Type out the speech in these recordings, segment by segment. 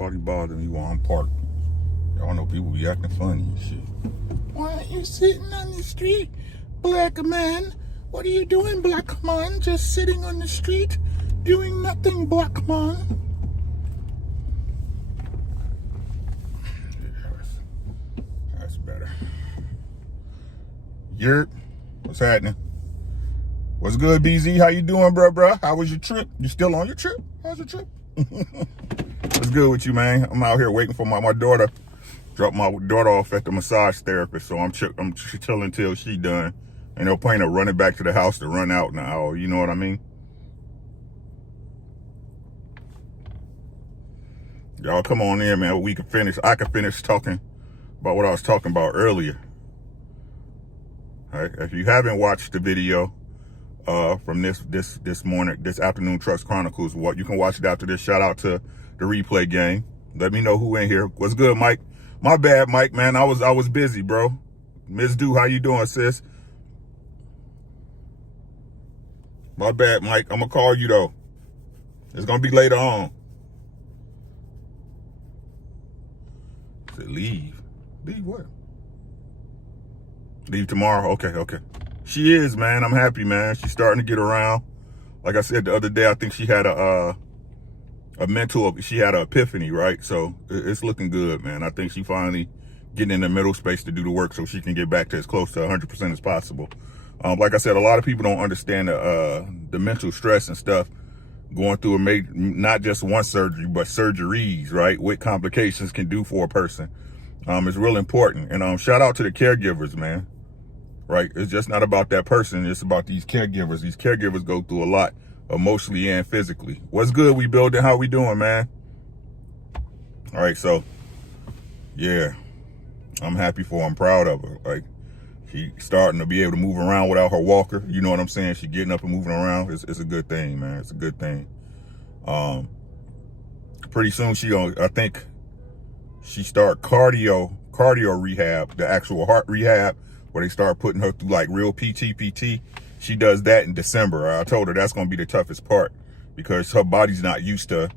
nobody bother me while I'm parked. Y'all know people be acting funny and shit. Why are you sitting on the street, black man? What are you doing, black man? Just sitting on the street, doing nothing, black man. That's better. Yerp, what's happening? What's good, BZ? How you doing, bruh? How was your trip? You still on your trip? How's your trip? What's good with you, man? I'm out here waiting for my daughter. Drop my daughter off at the massage therapist, so I'm chilling until she done. And no point of running back to the house to run out now. You know what I mean? Y'all come on in, man. We can finish. I can finish talking about what I was talking about earlier. All right. If you haven't watched the video from this morning, this afternoon, Trucks Chronicles, what you can watch it after this. Shout out to the replay gang. Let me know who in here. What's good, Mike? My bad, Mike, man. I was busy, bro. Ms. Do, how you doing, sis? My bad, Mike. I'm gonna call you though. It's gonna be later on. Said leave. Leave what? Leave tomorrow. Okay. She is, man. I'm happy, man. She's starting to get around. Like I said the other day, I think she had she had an epiphany, right? So it's looking good, man. I think she finally getting in the middle space to do the work so she can get back to as close to 100% as possible. Like I said, a lot of people don't understand the mental stress and stuff going through not just one surgery, but surgeries, right? What complications can do for a person. It's real important. And shout out to the caregivers, man. Right? It's just not about that person. It's about these caregivers. These caregivers go through a lot emotionally and physically. What's good? We building? How we doing, man? All right. So, yeah, I'm happy for her. I'm proud of her. Like, she starting to be able to move around without her walker. You know what I'm saying? She getting up and moving around. It's a good thing, man. It's a good thing. Pretty soon I think she start cardio rehab, the actual heart rehab, where they start putting her through like real PT. She does that in December. I told her that's going to be the toughest part because her body's not used to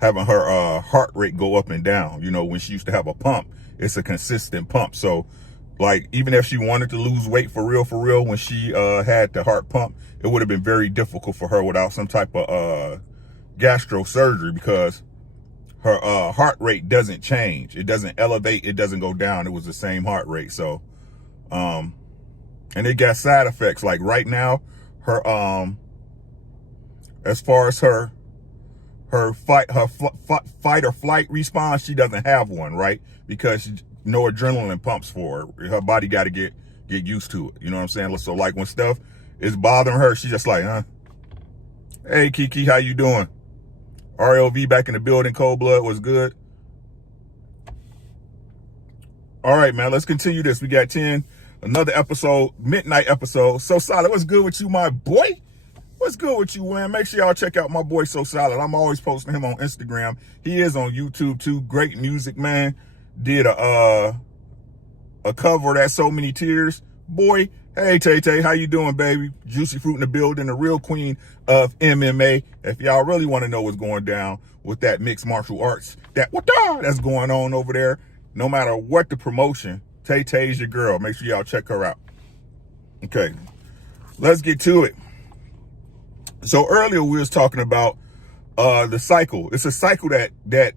having her heart rate go up and down. You know, when she used to have a pump, it's a consistent pump. So like, even if she wanted to lose weight for real, when she had the heart pump, it would have been very difficult for her without some type of gastro surgery because her heart rate doesn't change. It doesn't elevate. It doesn't go down. It was the same heart rate. So, and it got side effects. Like right now, her, as far as her fight or flight response, she doesn't have one, right? Because no adrenaline pumps for her. Her body got to get used to it. You know what I'm saying? So like when stuff is bothering her, she's just like, huh? Hey, Kiki, how you doing? RLV back in the building. Cold Blood was good. All right, man, let's continue this. We got 10, another episode, midnight episode. So Solid, what's good with you, my boy? What's good with you, man? Make sure y'all check out my boy So Solid. I'm always posting him on Instagram. He is on YouTube too. Great music, man. Did a cover of that So Many Tears. Boy, hey, Tay, how you doing, baby? Juicy Fruit in the building, the real queen of MMA. If y'all really want to know what's going down with that mixed martial arts, that's going on over there, no matter what the promotion, Tay-Tay's your girl. Make sure y'all check her out. Okay, let's get to it. So earlier we was talking about the cycle. It's a cycle that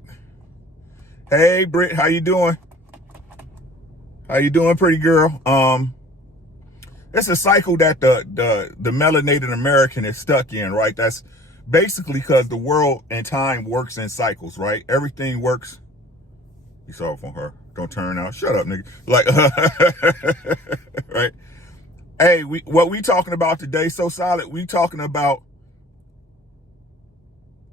hey, Britt, how you doing? How you doing, pretty girl? It's a cycle that the melanated American is stuck in, right? That's basically because the world and time works in cycles, right? Everything works. You saw it from her. Don't turn out. Shut up, nigga. Like, right? Hey, what we talking about today, So Solid, we're talking about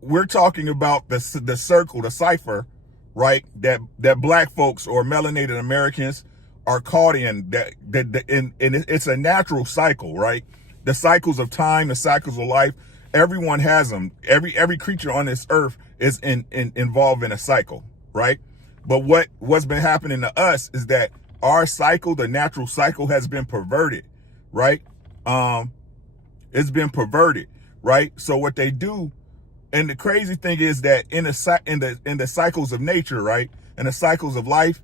the circle, the cipher, right? That black folks or melanated Americans are caught in and it's a natural cycle, right? The cycles of time, the cycles of life, everyone has them. Every creature on this earth is involved in a cycle, right? But what's been happening to us is that our cycle, the natural cycle, has been perverted, right? It's been perverted, right? So what they do And the crazy thing is that in the cycles of nature, right, in the cycles of life,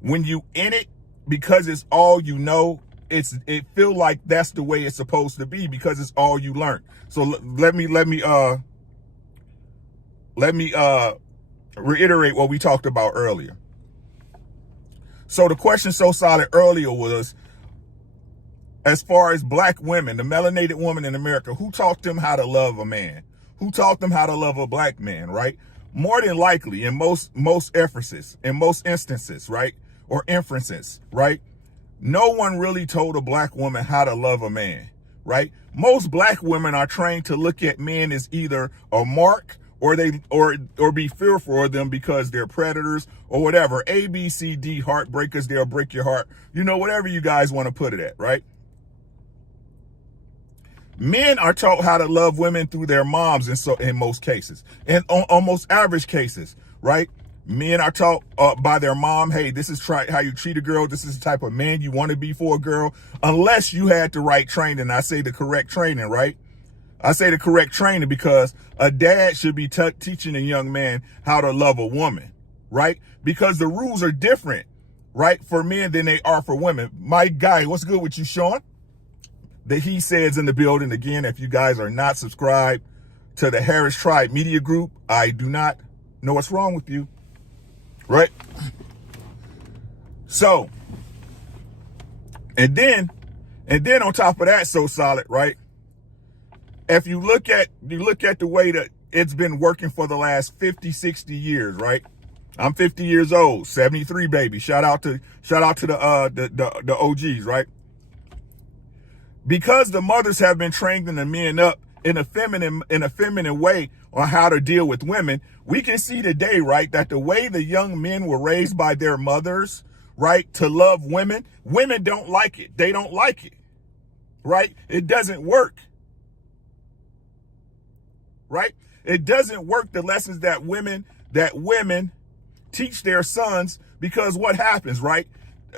when you in it, because it's all you know, it feel like that's the way it's supposed to be because it's all you learned. So let me reiterate what we talked about earlier. So the question So Solid earlier was, as far as black women, the melanated woman in America, who taught them how to love a man? Who taught them how to love a black man, right? More than likely, in most instances, right? Or inferences, right? No one really told a black woman how to love a man, right? Most black women are trained to look at men as either a mark or be fearful of them because they're predators or whatever. A, B, C, D, heartbreakers, they'll break your heart. You know, whatever you guys want to put it at, right? Men are taught how to love women through their moms in most cases, and on most average cases, right? Men are taught by their mom, hey, this is how you treat a girl. This is the type of man you want to be for a girl, unless you had the right training. I say the correct training, right? I say the correct training because a dad should be teaching a young man how to love a woman, right? Because the rules are different, right, for men than they are for women. My guy, what's good with you, Sean? The He Says in the building. Again, if you guys are not subscribed to the Harris Tribe Media Group, I do not know what's wrong with you, right? So, and then on top of that, So Solid, right? If you look at the way that it's been working for the last 50, 60 years, right? I'm 50 years old, 73 baby. Shout out to the OGs, right? Because the mothers have been training the men up in a feminine way on how to deal with women, we can see today, right, that the way the young men were raised by their mothers, right, to love women, women don't like it. They don't like it, right? It doesn't work, right? It doesn't work, the lessons that women teach their sons, because what happens, right?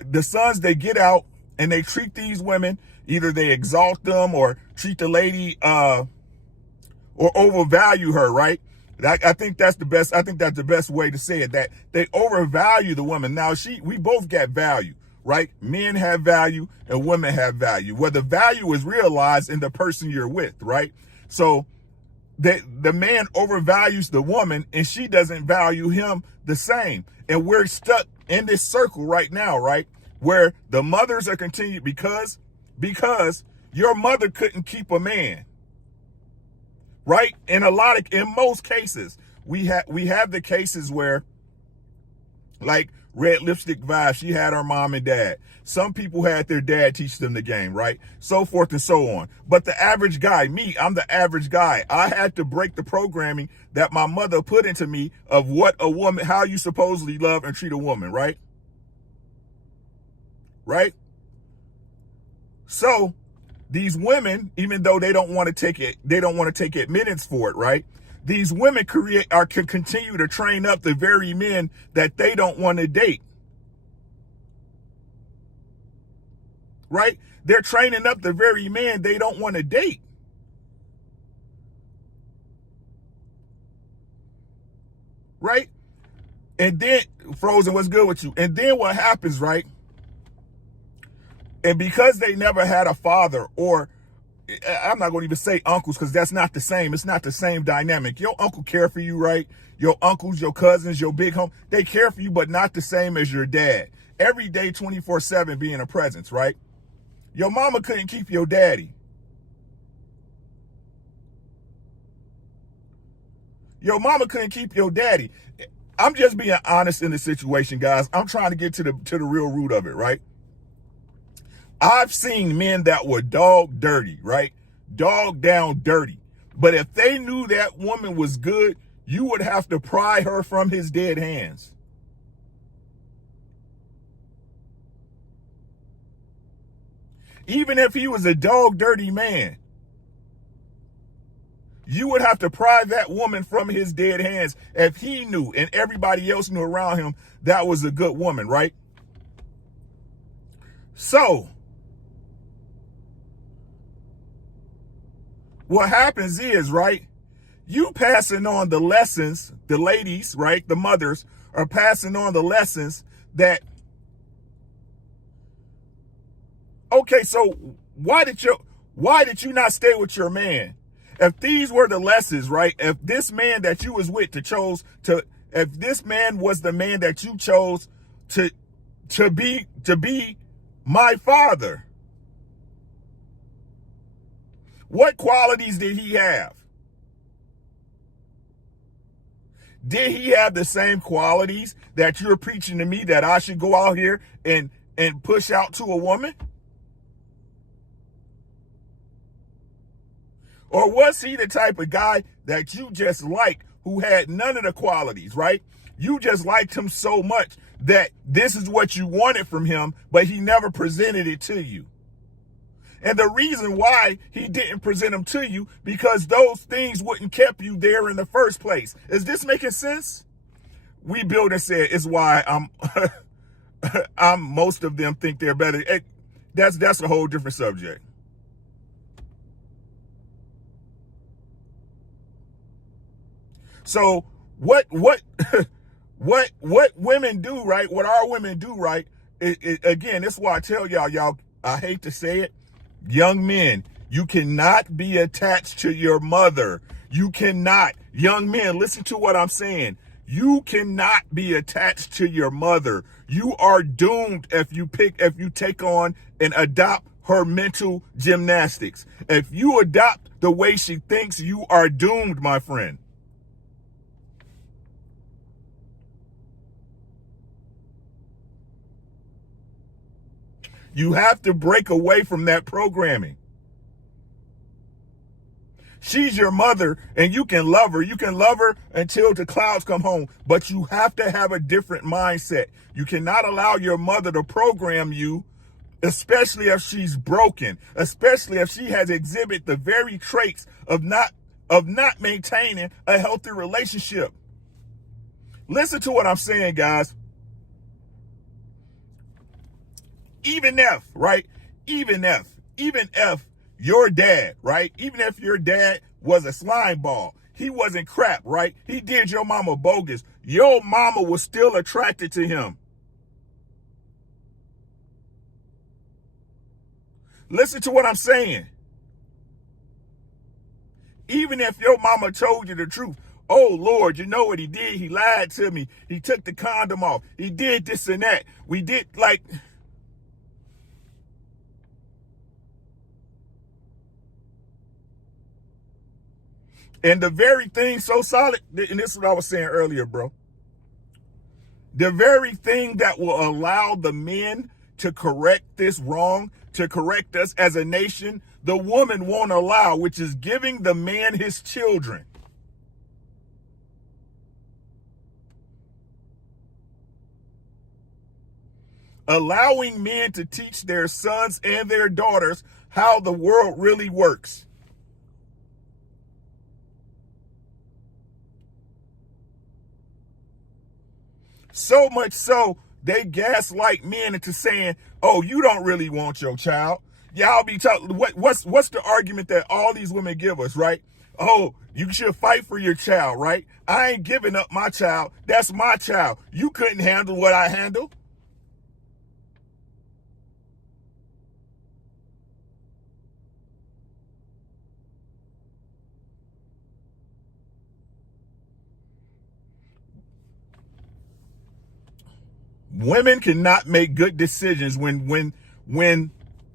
The sons, they get out and they treat these women, either they exalt them or treat the lady or overvalue her, right? I think that's the best. I think that's the best way to say it, that they overvalue the woman. Now, we both got value, right? Men have value and women have value, where the value is realized in the person you're with, right? So the man overvalues the woman and she doesn't value him the same. And we're stuck in this circle right now, right? Where the mothers are continuing because your mother couldn't keep a man, right? In most cases, we have the cases where, like Red Lipstick Vibe, she had her mom and dad. Some people had their dad teach them the game, right? So forth and so on. But the average guy, me, I'm the average guy. I had to break the programming that my mother put into me of what a woman, how you supposedly love and treat a woman, right? Right? So these women, even though they don't want to take admittance for it, right? These women can continue to train up the very men that they don't want to date. Right? They're training up the very men they don't want to date. Right? And then, Frozen, what's good with you? And then what happens, right? And because they never had a father, or I'm not going to even say uncles, because that's not the same. It's not the same dynamic. Your uncle care for you, right? Your uncles, your cousins, your big home, they care for you, but not the same as your dad. Every day, 24/7 being a presence, right? Your mama couldn't keep your daddy. Your mama couldn't keep your daddy. I'm just being honest in the situation, guys. I'm trying to get to the real root of it, right? I've seen men that were dog dirty, right? Dog down dirty. But if they knew that woman was good, you would have to pry her from his dead hands. Even if he was a dog dirty man, you would have to pry that woman from his dead hands if he knew and everybody else knew around him that was a good woman, right? So what happens is, right, You passing on the lessons, the ladies, right? The mothers are passing on the lessons that, okay, so why did you not stay with your man? If these were the lessons, right? If this man that you was with if this man was the man that you chose to be my father, what qualities did he have? Did he have the same qualities that you're preaching to me that I should go out here and push out to a woman? Or was he the type of guy that you just liked who had none of the qualities, right? You just liked him so much that this is what you wanted from him, but he never presented it to you. And the reason why he didn't present them to you, because those things wouldn't kept you there in the first place. Is this making sense? We build and said, it's why most of them think they're better. That's a whole different subject. So what women do, right? What our women do, right? Again, that's why I tell y'all, I hate to say it, young men, you cannot be attached to your mother. You cannot. Young men, listen to what I'm saying. You cannot be attached to your mother. You are doomed if you take on and adopt her mental gymnastics. If you adopt the way she thinks, you are doomed, my friend. You have to break away from that programming. She's your mother and you can love her. You can love her until the clouds come home, but you have to have a different mindset. You cannot allow your mother to program you, especially if she's broken, especially if she has exhibited the very traits of not maintaining a healthy relationship. Listen to what I'm saying, guys. Even if your dad, right? Even if your dad was a slime ball, he wasn't crap, right? He did your mama bogus. Your mama was still attracted to him. Listen to what I'm saying. Even if your mama told you the truth, oh Lord, you know what he did? He lied to me. He took the condom off. He did this and that. We did like... And the very thing so solid, and this is what I was saying earlier, bro. The very thing that will allow the men to correct this wrong, to correct us as a nation, the woman won't allow, which is giving the man his children. Allowing men to teach their sons and their daughters how the world really works. So much so, they gaslight men into saying, oh, you don't really want your child. Y'all be talking, what's the argument that all these women give us, right? Oh, you should fight for your child, right? I ain't giving up my child. That's my child. You couldn't handle what I handle. Women cannot make good decisions when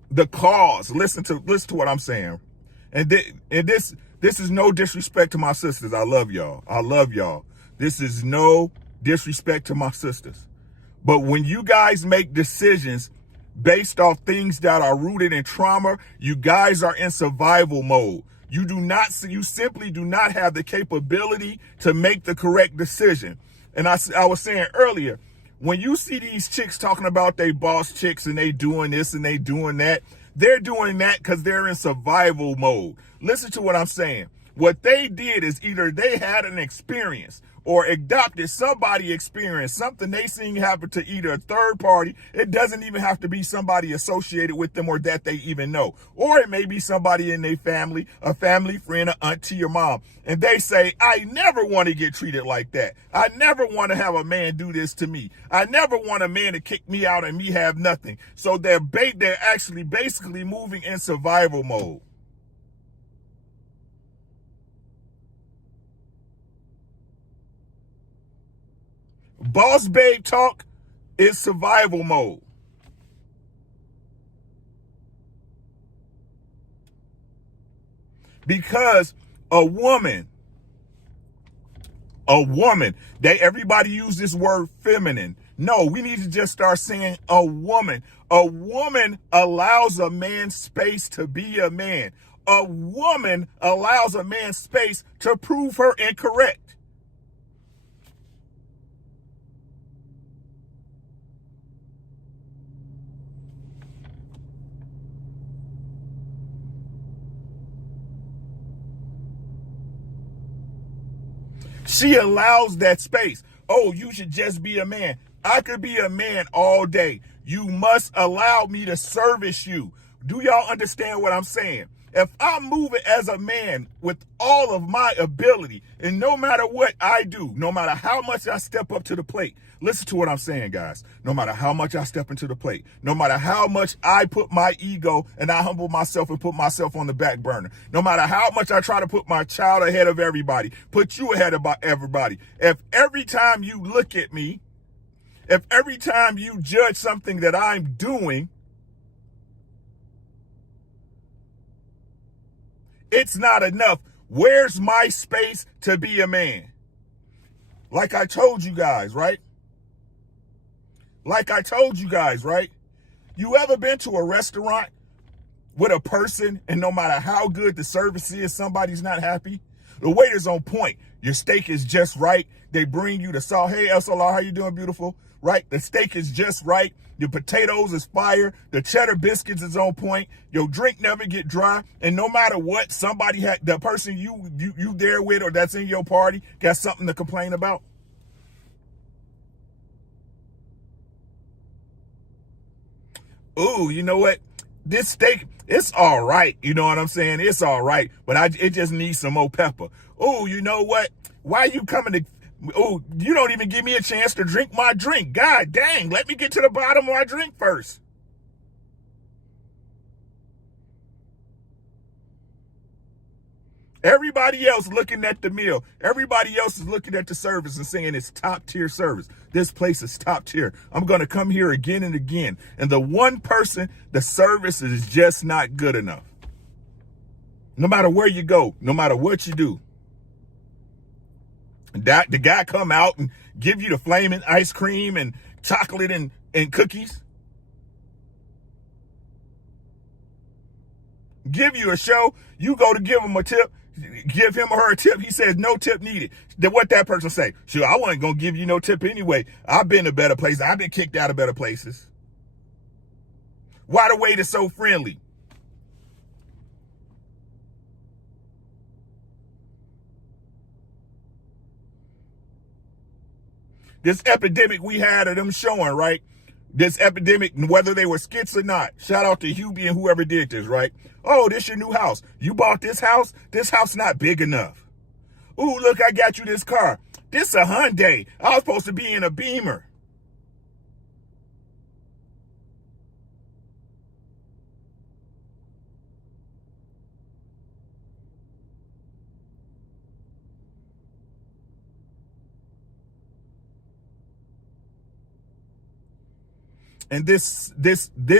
the cause. Listen to what I'm saying, and this is no disrespect to my sisters. I love y'all. I love y'all. This is no disrespect to my sisters, but when you guys make decisions based off things that are rooted in trauma, you guys are in survival mode. You simply do not have the capability to make the correct decision. And I was saying earlier, when you see these chicks talking about they boss chicks and they doing this and they doing that, they're doing that because they're in survival mode. Listen to what I'm saying. What they did is either they had an experience or adopted somebody experience something they seen happen to either a third party. It doesn't even have to be somebody associated with them or that they even know. Or it may be somebody in their family, a family friend, an auntie or mom. And they say, I never want to get treated like that. I never want to have a man do this to me. I never want a man to kick me out and me have nothing. So they're actually basically moving in survival mode. Boss babe talk is survival mode. Because a woman, everybody use this word feminine. No, we need to just start saying a woman. A woman allows a man space to be a man. A woman allows a man space to prove her incorrect. She allows that space. Oh, you should just be a man. I could be a man all day. You must allow me to service you. Do y'all understand what I'm saying? If I'm moving as a man with all of my ability, and no matter what I do, no matter how much I step up to the plate, listen to what I'm saying, guys. No matter how much I step into the plate, no matter how much I put my ego and I humble myself and put myself on the back burner, no matter how much I try to put my child ahead of everybody, put you ahead of everybody, if every time you look at me, if every time you judge something that I'm doing, it's not enough. Where's my space to be a man? Like I told you guys, right? You ever been to a restaurant with a person and no matter how good the service is, somebody's not happy? The waiter's on point. Your steak is just right. They bring you the salt. Hey, El Solar, how you doing, beautiful? Right? The steak is just right. Your potatoes is fire. The cheddar biscuits is on point. Your drink never get dry. And no matter what, somebody had, the person you there with or that's in your party got something to complain about. Ooh, you know what? This steak, it's all right. You know what I'm saying? It's all right, but it just needs some more pepper. Ooh, you know what? Why you coming to, ooh, you don't even give me a chance to drink my drink. God dang, let me get to the bottom of my drink first. Everybody else looking at the meal. Everybody else is looking at the service and saying it's top tier service. This place is top tier. I'm going to come here again and again. And the one person, the service is just not good enough. No matter where you go, no matter what you do. The guy come out and give you the flaming ice cream and chocolate and cookies. Give you a show. You go to give him a tip. Give him or her a tip. He says no tip needed. Then what that person say? Sure, I wasn't going to give you no tip anyway. I've been to better places. I've been kicked out of better places. Why the waiter so friendly? This epidemic we had of them showing, right? This epidemic, whether they were skits or not. Shout out to Hubie and whoever did this, right? Oh, this your new house. You bought this house? This house not big enough. Ooh, look, I got you this car. This a Hyundai. I was supposed to be in a Beamer. And this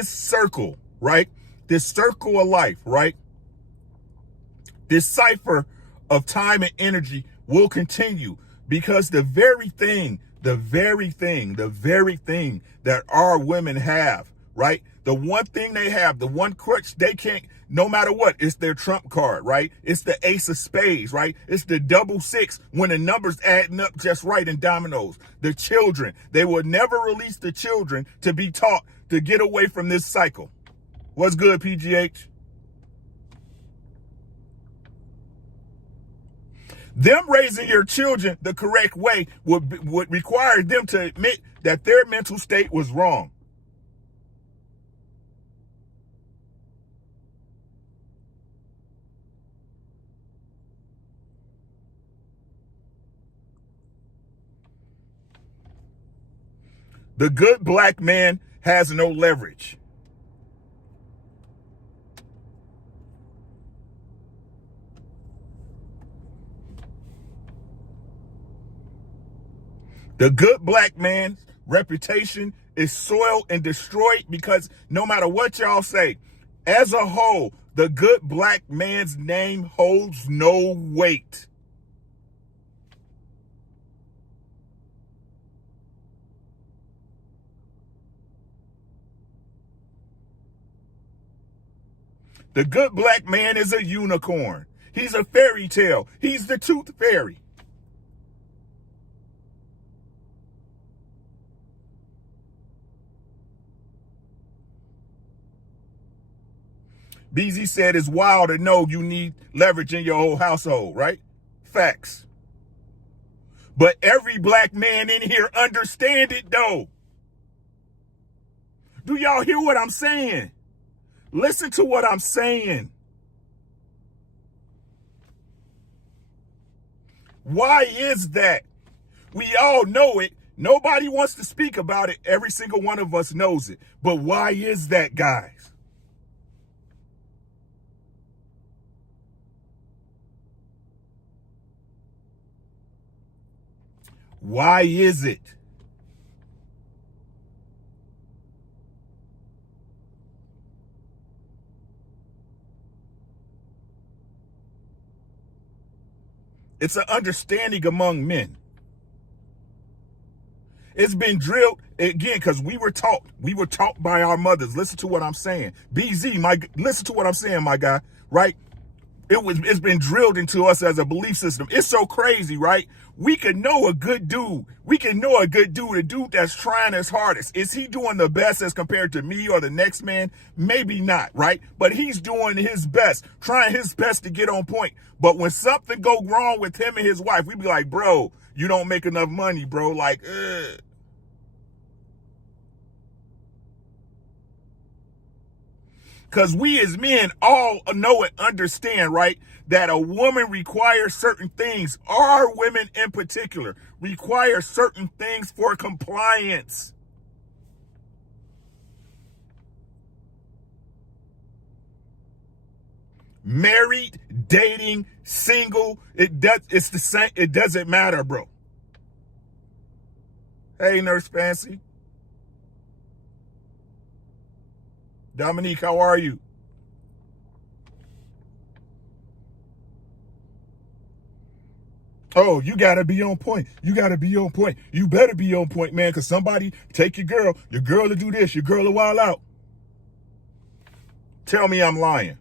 circle, right? This circle of life, right? This cipher of time and energy will continue because the very thing that our women have, right? The one thing they have, the one crutch they can't, no matter what, it's their trump card, right? It's the ace of spades, right? It's the 666 when the numbers adding up just right in dominoes. The children, they will never release the children to be taught to get away from this cycle. What's good, PGH? Them raising your children the correct way would require them to admit that their mental state was wrong. The good black man has no leverage. The good black man's reputation is soiled and destroyed because no matter what y'all say, as a whole, the good black man's name holds no weight. The good black man is a unicorn. He's a fairy tale. He's the tooth fairy. BZ said it's wild to know you need leverage in your whole household, right? Facts. But every black man in here understand it though. Do y'all hear what I'm saying? Listen to what I'm saying. Why is that? We all know it. Nobody wants to speak about it. Every single one of us knows it. But why is that, guys? Why is it? It's an understanding among men. It's been drilled again because we were taught by our mothers. Listen to what I'm saying. BZ, listen to what I'm saying, my guy, right? It's been drilled into us as a belief system. It's so crazy, right? We can know a good dude. We can know a good dude, a dude that's trying his hardest. Is he doing the best as compared to me or the next man? Maybe not, right? But he's doing his best, trying his best to get on point. But when something go wrong with him and his wife, we be like, bro, you don't make enough money, bro. Like, ugh. Because we as men all know and understand, right, that a woman requires certain things. Our women in particular require certain things for compliance. Married, dating, single, it's the same. It doesn't matter, bro. Hey, Nurse Fancy. Dominique, how are you? Oh, you gotta be on point. You gotta be on point. You better be on point, man, because somebody take your girl to do this, your girl to wild out. Tell me I'm lying.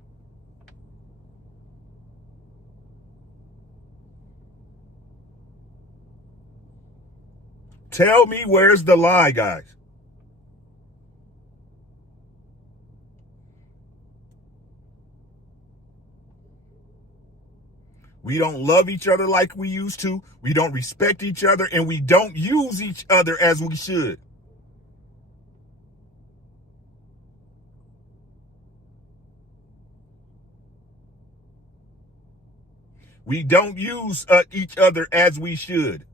Tell me where's the lie, guys. We don't love each other like we used to. We don't respect each other, and we don't use each other as we should. We don't use each other as we should.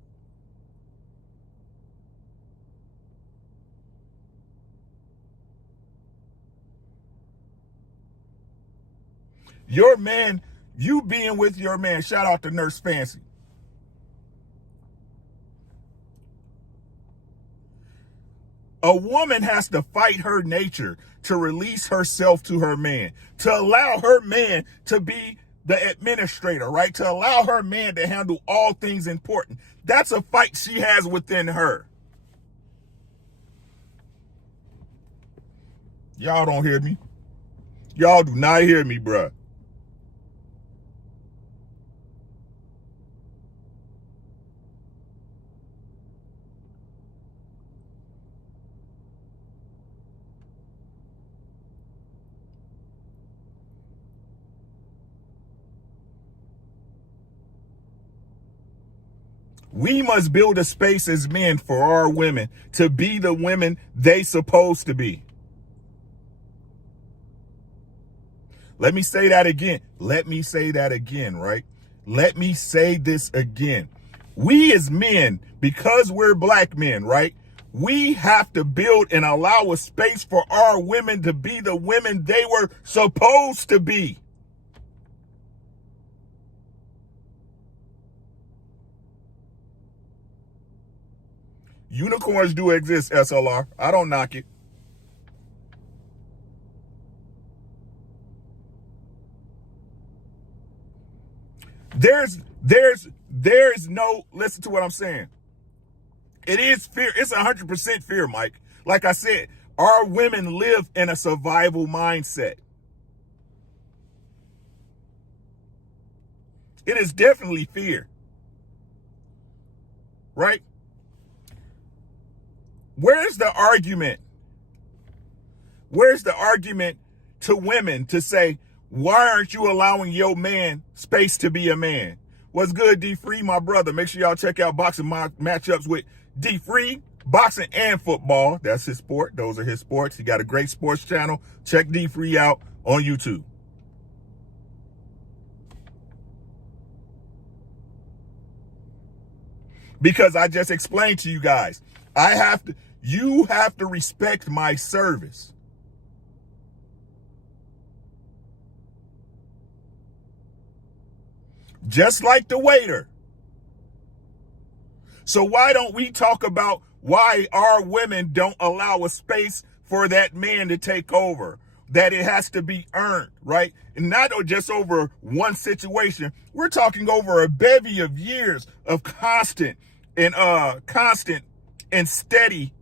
Your man, you being with your man, shout out to Nurse Fancy. A woman has to fight her nature to release herself to her man, to allow her man to be the administrator, right? To allow her man to handle all things important. That's a fight she has within her. Y'all don't hear me. Y'all do not hear me, bruh. We must build a space as men for our women to be the women they supposed to be. Let me say that again. Let me say that again, right? Let me say this again. We as men, because we're black men, right? We have to build and allow a space for our women to be the women they were supposed to be. Unicorns do exist, SLR. I don't knock it. There's no, listen to what I'm saying. It is fear. It's 100% fear, Mike. Like I said, our women live in a survival mindset. It is definitely fear. Right? Where's the argument? Where's the argument to women to say, why aren't you allowing your man space to be a man? What's good, D Free, my brother? Make sure y'all check out boxing matchups with D Free, boxing and football. That's his sport. Those are his sports. He got a great sports channel. Check D Free out on YouTube. Because I just explained to you guys, you have to respect my service. Just like the waiter. So why don't we talk about why our women don't allow a space for that man to take over? That it has to be earned, right? And not just over one situation. We're talking over a bevy of years of constant and steady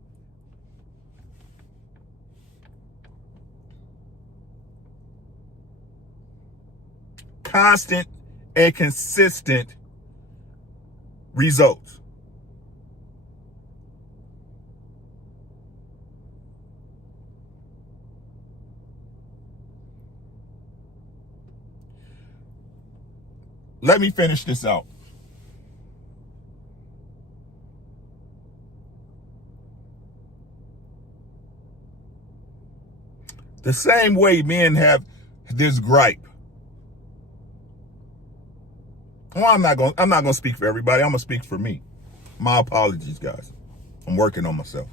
constant and consistent results. Let me finish this out. The same way men have this gripe. Well, I'm not gonna speak for everybody. I'm gonna speak for me. My apologies, guys. I'm working on myself.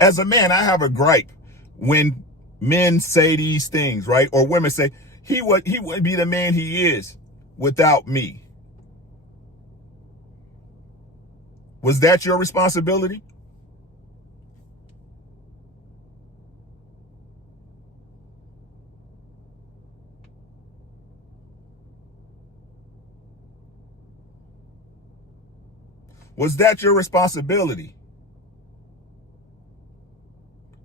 As a man, I have a gripe when men say these things, right? Or women say, he wouldn't be the man he is without me. Was that your responsibility? Was that your responsibility?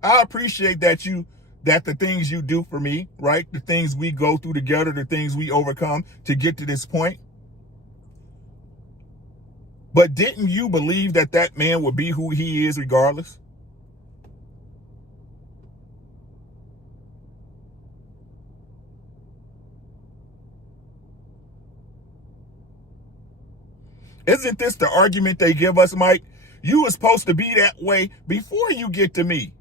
I appreciate that the things you do for me, right? The things we go through together, the things we overcome to get to this point. But didn't you believe that that man would be who he is regardless? Isn't this the argument they give us, Mike? You were supposed to be that way before you get to me.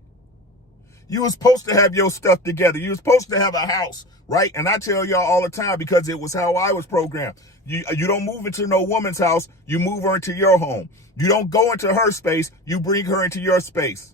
You were supposed to have your stuff together. You were supposed to have a house, right? And I tell y'all all the time because it was how I was programmed. You don't move into no woman's house. You move her into your home. You don't go into her space. You bring her into your space.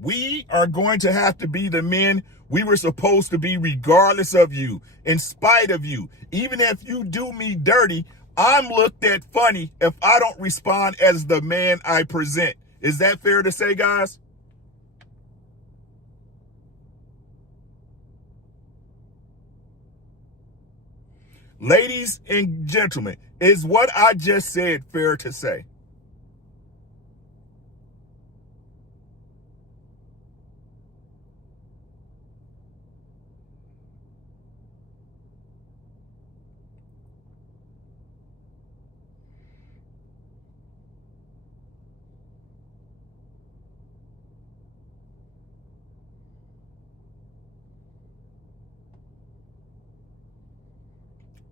We are going to have to be the men we were supposed to be regardless of you, in spite of you. Even if you do me dirty, I'm looked at funny if I don't respond as the man I present. Is that fair to say, guys? Ladies and gentlemen, is what I just said fair to say?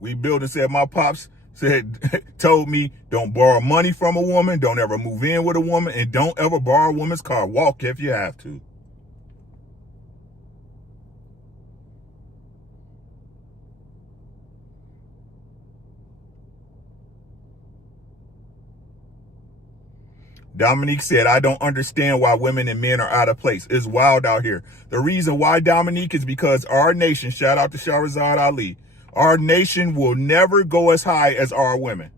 We built and said, my pops told me, don't borrow money from a woman, don't ever move in with a woman, and don't ever borrow a woman's car. Walk if you have to. Dominique said, I don't understand why women and men are out of place. It's wild out here. The reason why, Dominique, is because our nation, shout out to Shahrazad Ali, our nation will never go as high as our women.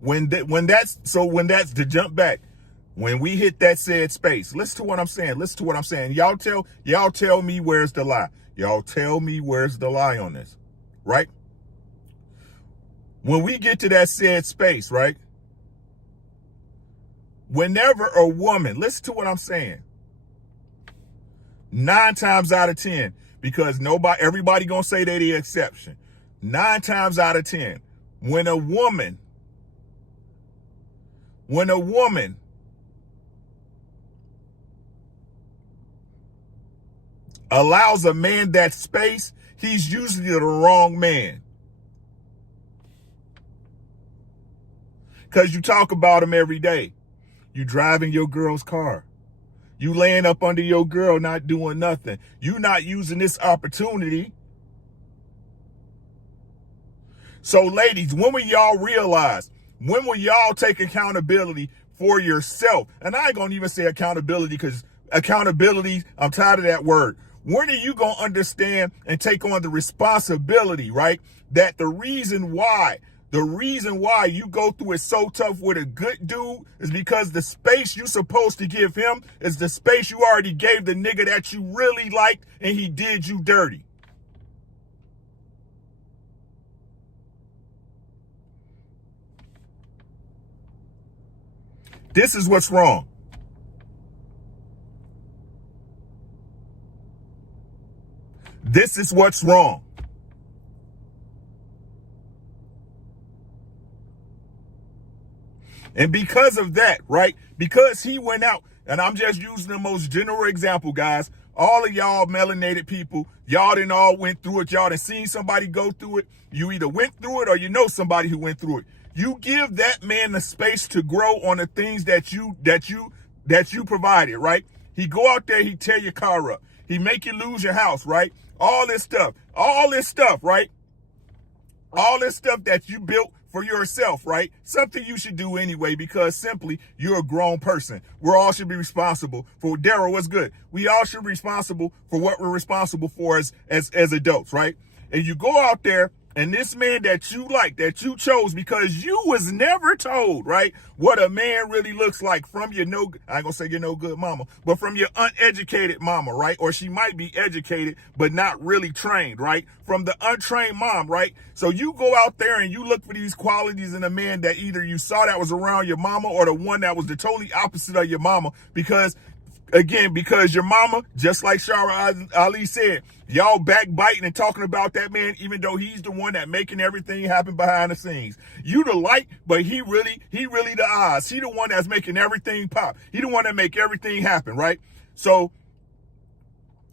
When that's to jump back, when we hit that said space, listen to what I'm saying. Listen to what I'm saying. Y'all tell me where's the lie. Y'all tell me where's the lie on this, right? When we get to that said space, right? Whenever a woman, listen to what I'm saying. 9 times out of 10, because everybody gonna say they're the exception. 9 times out of 10, when a woman allows a man that space, he's usually the wrong man. Because you talk about him every day. You driving your girl's car. You laying up under your girl, not doing nothing. You not using this opportunity. So ladies, when will y'all realize? When will y'all take accountability for yourself? And I ain't gonna even say accountability, because accountability, I'm tired of that word. When are you gonna understand and take on the responsibility, right? That the reason why you go through it so tough with a good dude is because the space you supposed to give him is the space you already gave the nigga that you really liked, and he did you dirty. This is what's wrong. This is what's wrong. And because of that, right? Because he went out, and I'm just using the most general example, guys. All of y'all melanated people, y'all done all went through it. Y'all done seen somebody go through it. You either went through it or you know somebody who went through it. You give that man the space to grow on the things that you provided, right? He go out there, he tear your car up. He make you lose your house, right? All this stuff, right? All this stuff that you built for yourself, right? Something you should do anyway, because simply you're a grown person. We all should be responsible for, Daryl, what's good? We all should be responsible for what we're responsible for as adults, right? And you go out there, and this man that you like, that you chose because you was never told, right, what a man really looks like from your I ain't gonna say your no good mama, but from your uneducated mama, right? Or she might be educated, but not really trained, right? From the untrained mom, right? So you go out there and you look for these qualities in a man that either you saw that was around your mama, or the one that was the totally opposite of your mama, because your mama, just like Shara Ali said, y'all backbiting and talking about that man, even though he's the one that making everything happen behind the scenes. You the light, but he really the eyes. He the one that's making everything pop. He the one that make everything happen, right? So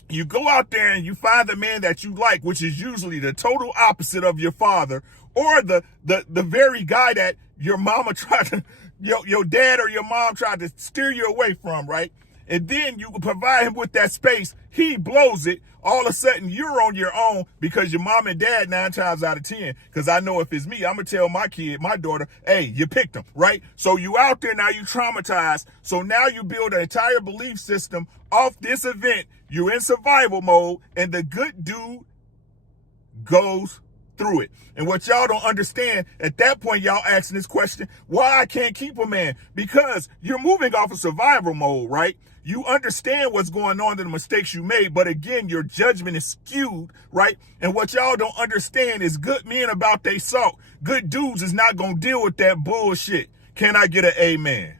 you go out there and you find the man that you like, which is usually the total opposite of your father, or the very guy that your mama tried to, your dad or your mom tried to steer you away from, right? And then you provide him with that space. He blows it. All of a sudden, you're on your own because your mom and dad 9 times out of 10. Because I know if it's me, I'm going to tell my kid, my daughter, hey, you picked him, right? So you out there now, you traumatized. So now you build an entire belief system off this event. You're in survival mode, and the good dude goes through it. And what y'all don't understand, at that point, y'all asking this question, why I can't keep a man? Because you're moving off of survival mode, right? You understand what's going on and the mistakes you made, but again, your judgment is skewed, right? And what y'all don't understand is good men about they salt. Good dudes is not going to deal with that bullshit. Can I get an amen?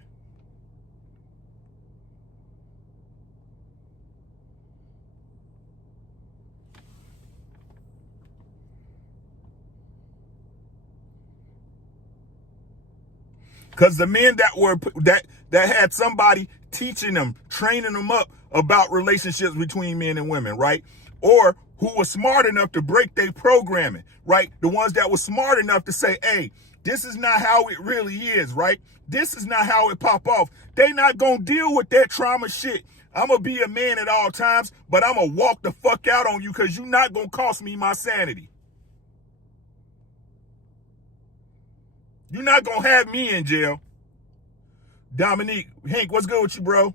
Because the men that had somebody teaching them, training them up about relationships between men and women, right? Or who was smart enough to break their programming, right? The ones that were smart enough to say, hey, this is not how it really is, right? This is not how it pop off. They not gonna deal with that trauma shit. I'm gonna be a man at all times, but I'm gonna walk the fuck out on you because you're not gonna cost me my sanity. You're not gonna have me in jail. Dominique, Hank, what's good with you, bro?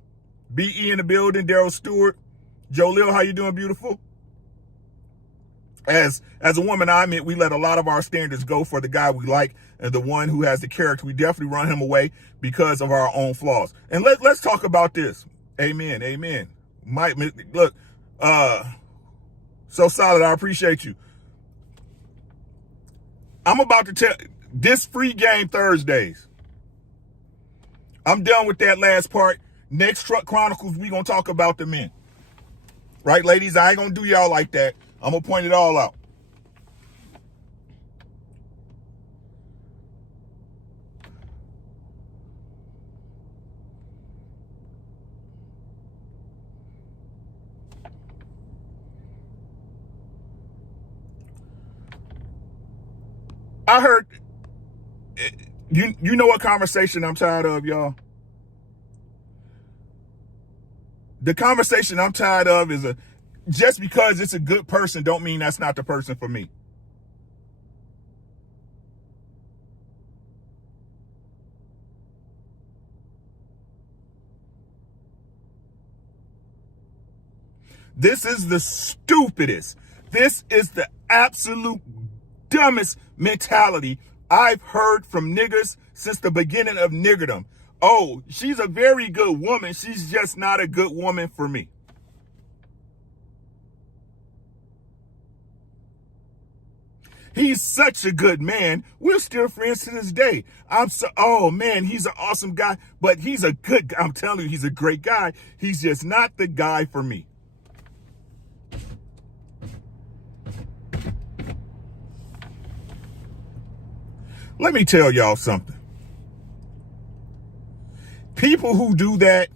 BE in the building, Daryl Stewart. Joe Lil, how you doing, beautiful? As a woman, I admit we let a lot of our standards go for the guy we like and the one who has the character. We definitely run him away because of our own flaws. And let's talk about this. Amen. Amen. Mike, look, so solid. I appreciate you. I'm about to tell this free game Thursdays. I'm done with that last part. Next Truck Chronicles, we gonna talk about the men. Right, ladies? I ain't gonna do y'all like that. I'm gonna point it all out. I heard, you know what conversation I'm tired of, y'all? The conversation I'm tired of is just because it's a good person don't mean that's not the person for me. This is the stupidest. This is the absolute dumbest mentality I've heard from niggers since the beginning of niggerdom. Oh, she's a very good woman. She's just not a good woman for me. He's such a good man. We're still friends to this day. Oh man, he's an awesome guy, but I'm telling you, he's a great guy. He's just not the guy for me. Let me tell y'all something. People who do that,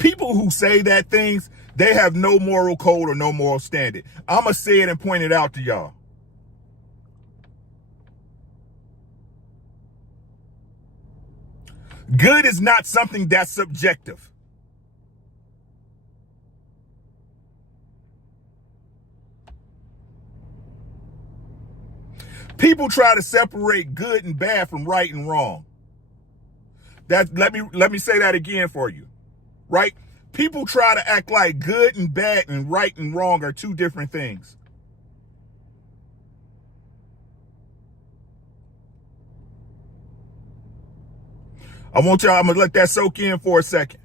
people who say that things, they have no moral code or no moral standard. I'm going to say it and point it out to y'all. Good is not something that's subjective. People try to separate good and bad from right and wrong. Let me say that again for you. Right? People try to act like good and bad and right and wrong are two different things. I'm going to let that soak in for a second.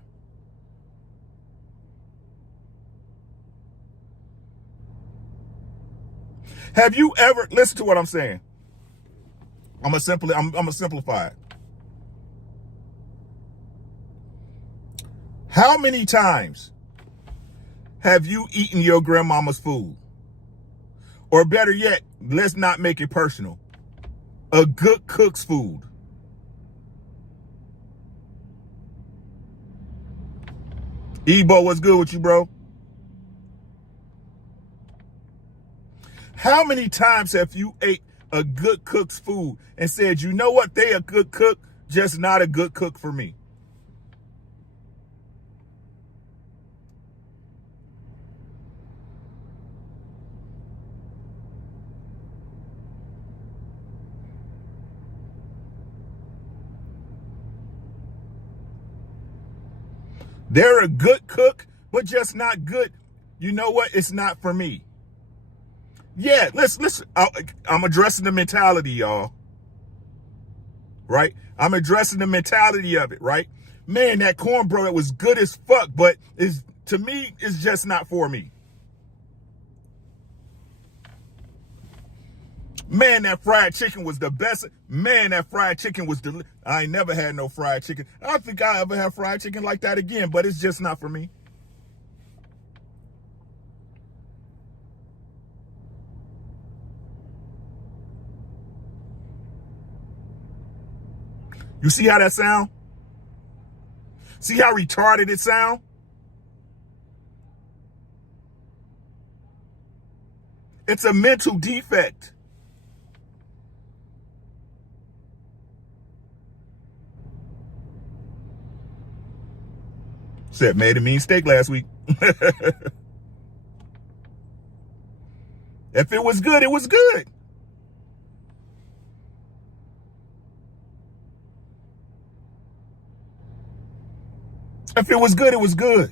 Have you ever, listen to what I'm saying. I'm gonna simplify it. How many times have you eaten your grandmama's food? Or better yet, let's not make it personal. A good cook's food. Ebo, what's good with you, bro? How many times have you ate a good cook's food and said, you know what, they a good cook, just not a good cook for me? They're a good cook, but just not good. You know what? It's not for me. Yeah, listen. I'm addressing the mentality, y'all. Right? I'm addressing the mentality of it, right? Man, that cornbread was good as fuck, but to me, it's just not for me. Man, that fried chicken was the best. Man, that fried chicken was I ain't never had no fried chicken. I don't think I ever have fried chicken like that again, but it's just not for me. You see how that sound? See how retarded it sound? It's a mental defect. Said made a mean steak last week. If it was good, it was good. If it was good, it was good.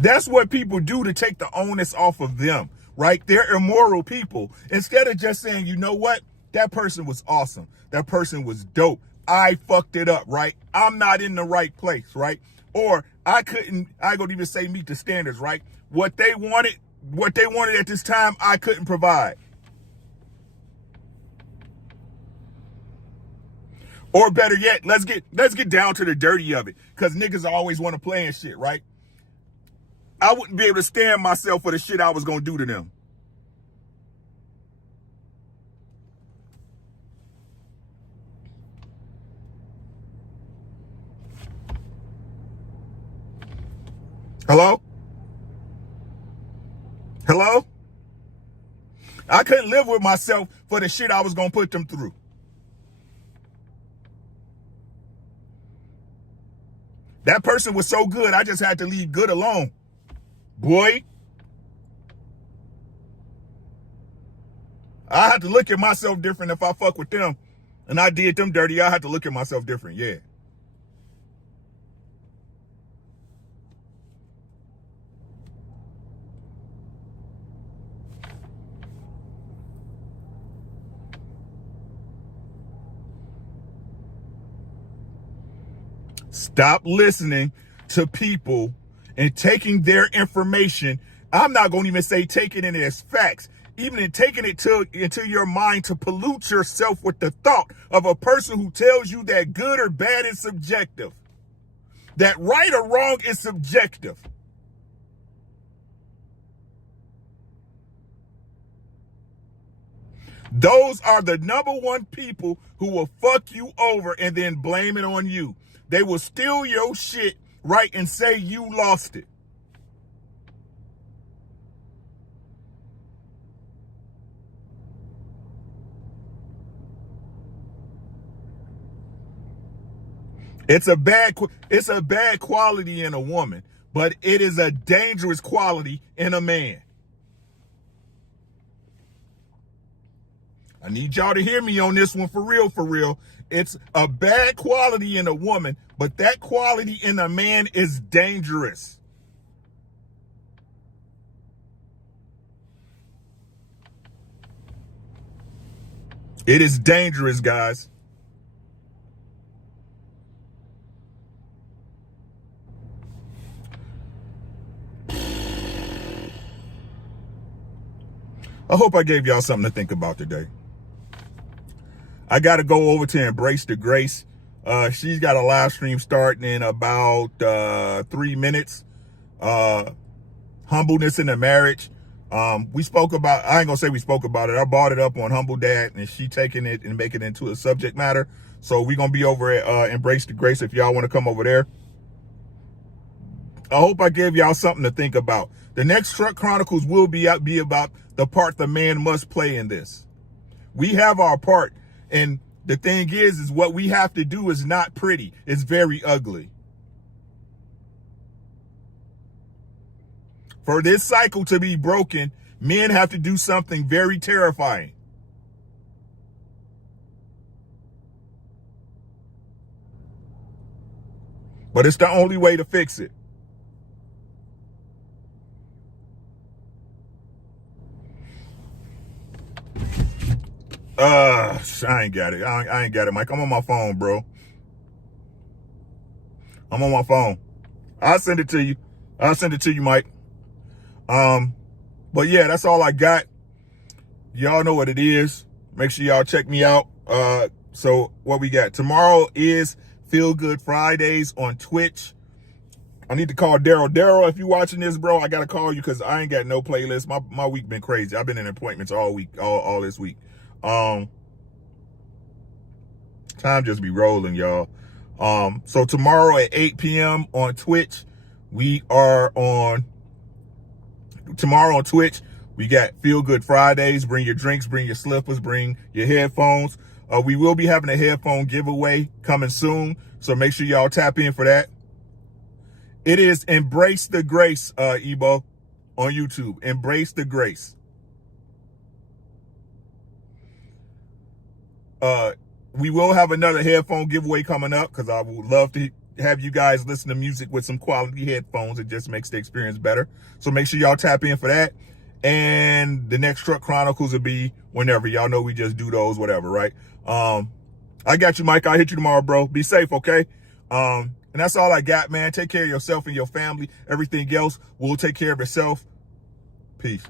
That's what people do to take the onus off of them, right? They're immoral people. Instead of just saying, you know what? That person was awesome. That person was dope. I fucked it up, right? I'm not in the right place, right? Or I don't even say meet the standards, right? What they wanted at this time, I couldn't provide. Or better yet, let's get down to the dirty of it. Cause niggas always want to play and shit, right? I wouldn't be able to stand myself for the shit I was gonna do to them. Hello? Hello? I couldn't live with myself for the shit I was gonna put them through. That person was so good, I just had to leave good alone. Boy, I had to look at myself different if I fuck with them and I did them dirty. I had to look at myself different, yeah. Stop listening to people and taking their information. I'm not going to even say taking it as facts, even in taking it into your mind to pollute yourself with the thought of a person who tells you that good or bad is subjective, that right or wrong is subjective. Those are the number one people who will fuck you over and then blame it on you. They will steal your shit, right, and say you lost it. It's a bad quality in a woman, but it is a dangerous quality in a man. I need y'all to hear me on this one for real, for real. It's a bad quality in a woman, but that quality in a man is dangerous. It is dangerous, guys. I hope I gave y'all something to think about today. I got to go over to Embrace the Grace. She's got a live stream starting in about 3 minutes. Humbleness in the marriage. We spoke about, I ain't gonna say we spoke about it. I brought it up on Humble Dad, and she taking it and making it into a subject matter. So we're gonna be over at Embrace the Grace if y'all want to come over there. I hope I gave y'all something to think about. The next Truck Chronicles will be about the part the man must play in this. We have our part. And the thing is what we have to do is not pretty. It's very ugly. For this cycle to be broken, men have to do something very terrifying. But it's the only way to fix it. I ain't got it. I ain't got it, Mike. I'm on my phone, bro. I'm on my phone. I'll send it to you, Mike. But yeah, that's all I got. Y'all know what it is. Make sure y'all check me out. So what we got tomorrow is Feel Good Fridays on Twitch. I need to call Daryl. Daryl, if you watching this, bro, I got to call you because I ain't got no playlist. My week been crazy. I've been in appointments all week, all this week. Time just be rolling, y'all. So tomorrow at 8 p.m. on Twitch, tomorrow on Twitch, we got Feel Good Fridays. Bring your drinks, bring your slippers, bring your headphones. We will be having a headphone giveaway coming soon, so make sure y'all tap in for that. It is Embrace the Grace, Ebo, on YouTube. Embrace the Grace. We will have another headphone giveaway coming up because I would love to have you guys listen to music with some quality headphones. It just makes the experience better. So make sure y'all tap in for that. And the next Truck Chronicles will be whenever. Y'all know we just do those, whatever, right? I got you, Mike. I'll hit you tomorrow, bro. Be safe, okay? And that's all I got, man. Take care of yourself and your family. Everything else will take care of itself. Peace.